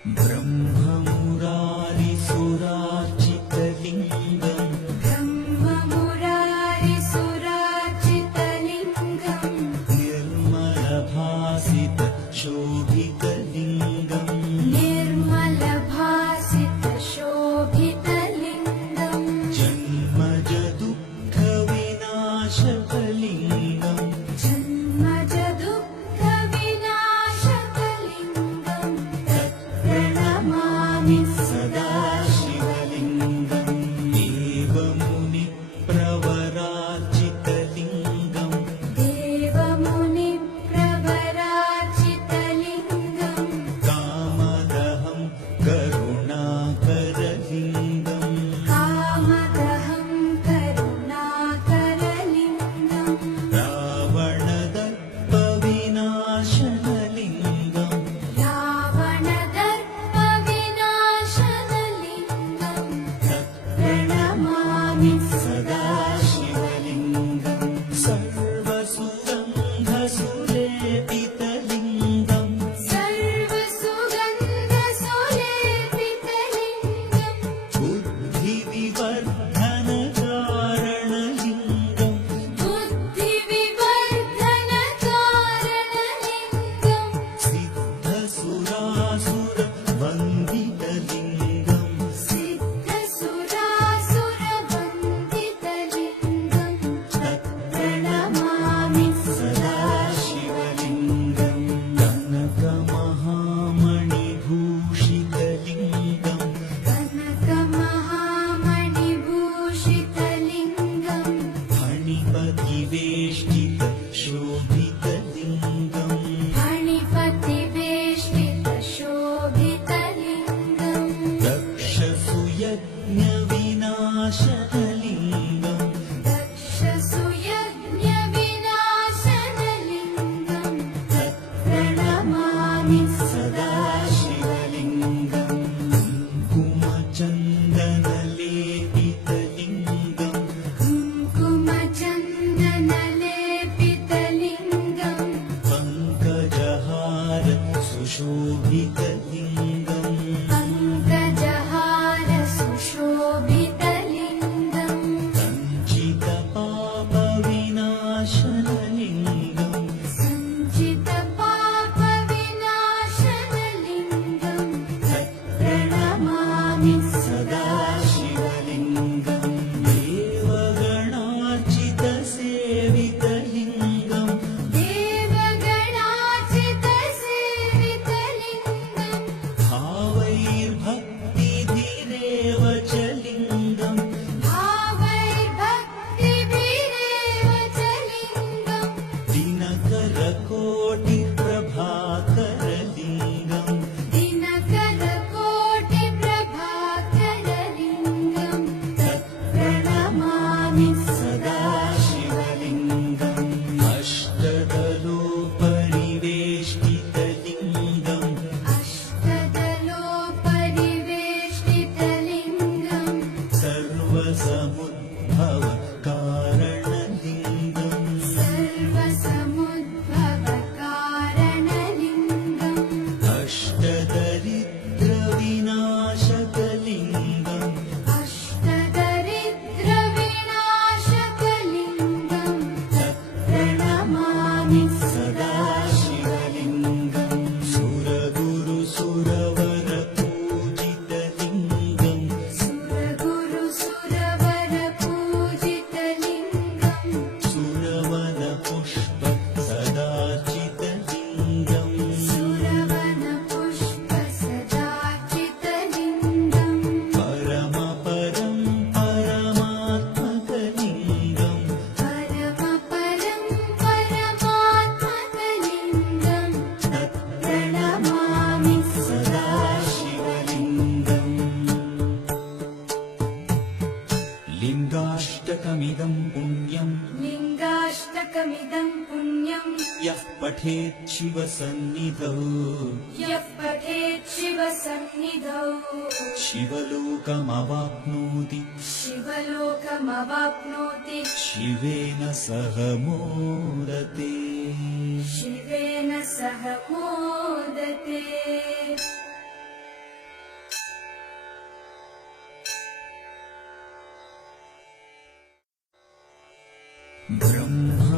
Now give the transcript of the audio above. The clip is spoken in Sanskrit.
ब्रह्ममुरारिसुरार्चितलिङ्गम् ब्रह्ममुरारिसुरार्चितलिङ्गम् निर्मलभासितशोभितलिङ्गम् निर्मलभासितशोभितलिङ्गम् जन्मजदुःखविनाशकलिङ्गम् जन्मजदुःखविनाशकलिङ्गम् तत्प्रणमामि सदा शिवलिङ्गम् देवमुनिप्रवरार्चितलिङ्गम् देवमुनिप्रवरार्चितलिङ्गम् कामदहं करुणाकरलिङ्गम् कामदहं करुणाकरलिङ्गम् रावणदर्पविनाशनलिङ्गम् रावणदर्पविनाशनलिङ्गम् प्रणमामि सदा शिवलिङ्गम् सर्वसुगन्धसुलेपितलिङ्गम् सर्वसुगन्धसुलेपितलिङ्गम् बुद्धिविवर्धनकारणलिङ्गम् बुद्धिविवर्धनकारणलिङ्गम् सिद्धसुरासुरवन्दितलिङ्गम् सिद्धसुरासुरवन्दितलिङ्गम् तत्प्रणमामि सदा शिवलिङ्गम् कनकमहामणिभूषितलिङ्गम् कनकमहामणिभूषितलिङ्गम् फणिपतिवेष्टितशोभितलिङ्गम् फणिपतिवेष्टितशोभितलिङ्गम् दक्षसुयज्ञविनाशनलिङ्गम् दक्षसुयज्ञविनाशनलिङ्गम् तत्प्रणमामि सदा शिवलिङ्गम् कुङ्कुमचन्दनलेपितलिङ्गम् कुङ्कुमचन्दनलेपितलिङ्गम् पङ्कजहार सुशोभितलिङ्गम् पङ्कजहार सुशोभितलिङ्गम् सञ्चितपापविनाशनलिङ्गम् सञ्चितपापविनाशनलिङ्गम् प्रणमामि सदा शिवलिङ्गम् देवगणार्चितसेवितलिङ्गम् देवगणार्चितसेवितलिङ्गम् भावैर्भक्तिभिरेव च लिङ्गम् भावैर्भक्तिभिरेव च लिङ्गम् दिनकरकोटिप्रभाकरलिङ्गम् दिनकरकोटिप्रभाकरलिङ्गम् प्रणमामि सदा शिवलिङ्गम् अष्टदलोपरिवेष्टितलिङ्गम् अष्टदलोपरिवेष्टितलिङ्गम् सर्वसमुद्भवकारणलिङ्गम् सर्वसमुद्भवकारणलिङ्गम् अष्टदरिद्रविनाशकलिङ्गम् अष्टदरिद्रविनाशकलिङ्गम् प्रणमामि सदा शिवलिङ्गम् सुरगुरुसुरवरपूजितलिङ्गम् सुरगुरुसुरवरपूजितलिङ्गम् सुरवनपुष्पसदार्चितलिङ्गम् सुरवनपुष्पसदार्चितलिङ्गम् परमपरं परमात्मकलिङ्गम् परमपरं परमात्मकलिङ्गम् प्रणमामि सदा शिवलिङ्गम् लिङ्गाष्टकमिदं पुण्यम् लिङ्गाष्टकमिदं पुण्यम् यः पठेत् शिवसन्निधौ यः पठेत् शिवसन्निधौ शिवलोकमवाप्नोति शिवलोकमवाप्नोति शिवेन सह मोदते शिवेन सह मोदते। ब्रह्मा